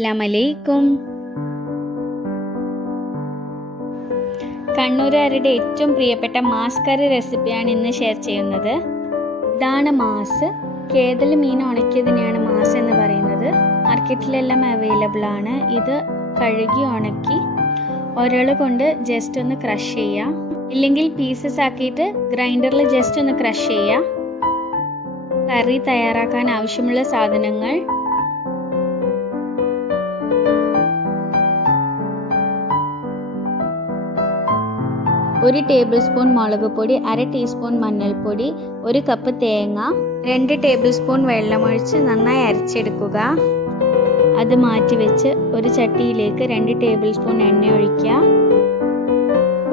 അസ്സലാമലൈക്കും. കണ്ണൂരുകാരുടെ ഏറ്റവും പ്രിയപ്പെട്ട മാസ് കറി റെസിപ്പിയാണ് ഇന്ന് ഷെയർ ചെയ്യുന്നത്. ഇതാണ് മാസ്. കേതൽ മീൻ ഉണക്കിയതിനെയാണ് മാസ് എന്ന് പറയുന്നത്. മാർക്കറ്റിലെല്ലാം അവൈലബിൾ ആണ്. ഇത് കഴുകി ഉണക്കി ഒരള് കൊണ്ട് ജസ്റ്റ് ഒന്ന് ക്രഷ് ചെയ്യുക, ഇല്ലെങ്കിൽ പീസസ് ആക്കിയിട്ട് ഗ്രൈൻഡറിൽ ജസ്റ്റ് ഒന്ന് ക്രഷ് ചെയ്യുക. കറി തയ്യാറാക്കാൻ ആവശ്യമുള്ള സാധനങ്ങൾ: ഒരു ടേബിൾ സ്പൂൺ മുളക് പൊടി, 1/2 ടീസ്പൂൺ മഞ്ഞൾപ്പൊടി, 1 കപ്പ് തേങ്ങ, 2 ടേബിൾ സ്പൂൺ വെള്ളമൊഴിച്ച് നന്നായി അരച്ചെടുക്കുക. അത് മാറ്റിവെച്ച് ഒരു ചട്ടിയിലേക്ക് 2 ടേബിൾ സ്പൂൺ എണ്ണ ഒഴിക്കുക.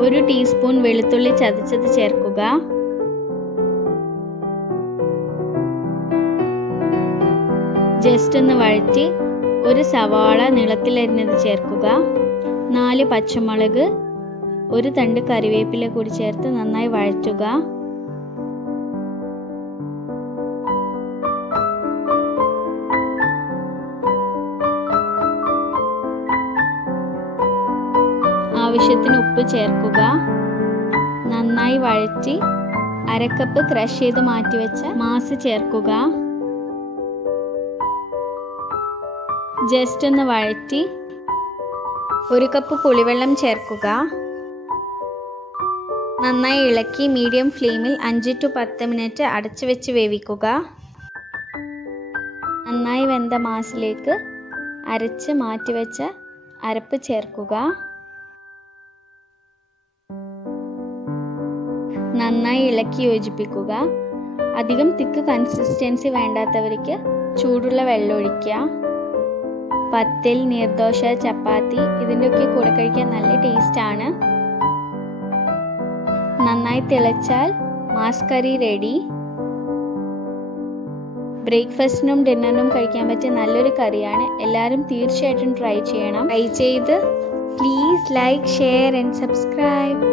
1 ടീസ്പൂൺ വെളുത്തുള്ളി ചതച്ചത് ചേർക്കുക. ജസ്റ്റ് ഒന്ന് വഴറ്റി 1 സവാള നീളത്തിലരിഞ്ഞത് ചേർക്കുക. 4 പച്ചമുളക്, 1 തണ്ട് കറിവേപ്പില കൂടി ചേർത്ത് നന്നായി വഴറ്റുക. ആവശ്യത്തിന് ഉപ്പ് ചേർക്കുക. നന്നായി വഴറ്റി 1/2 കപ്പ് ക്രഷ് ചെയ്ത് മാറ്റിവെച്ച മാസ് ചേർക്കുക. ജസ്റ്റ് ഒന്ന് വഴറ്റി 1 കപ്പ് പുളിവെള്ളം ചേർക്കുക. നന്നായി ഇളക്കി മീഡിയം ഫ്ലെയിമിൽ 5 to 10 മിനിറ്റ് അടച്ചു വെച്ച് വേവിക്കുക. നന്നായി വെന്ത മാസിലേക്ക് അരച്ച് മാറ്റിവെച്ച അരപ്പ് ചേർക്കുക. നന്നായി ഇളക്കി യോജിപ്പിക്കുക. അധികം തിക്ക് കൺസിസ്റ്റൻസി വേണ്ടാത്തവർക്ക് ചൂടുള്ള വെള്ളം ഒഴിക്കുക. പത്തിൽ, നീർദോശ, ചപ്പാത്തി ഇതിൻ്റെയൊക്കെ കൂടെ കഴിക്കാൻ നല്ല ടേസ്റ്റ് ആണ്. നന്നായി തിളച്ചാൽ മാസ് കറി റെഡി. ബ്രേക്ക്ഫാസ്റ്റിനും ഡിന്നറിനും കഴിക്കാൻ പറ്റിയ നല്ലൊരു കറിയാണ്. എല്ലാവരും തീർച്ചയായിട്ടും ട്രൈ ചെയ്യണം. ട്രൈ ചെയ്ത് please like, share and subscribe.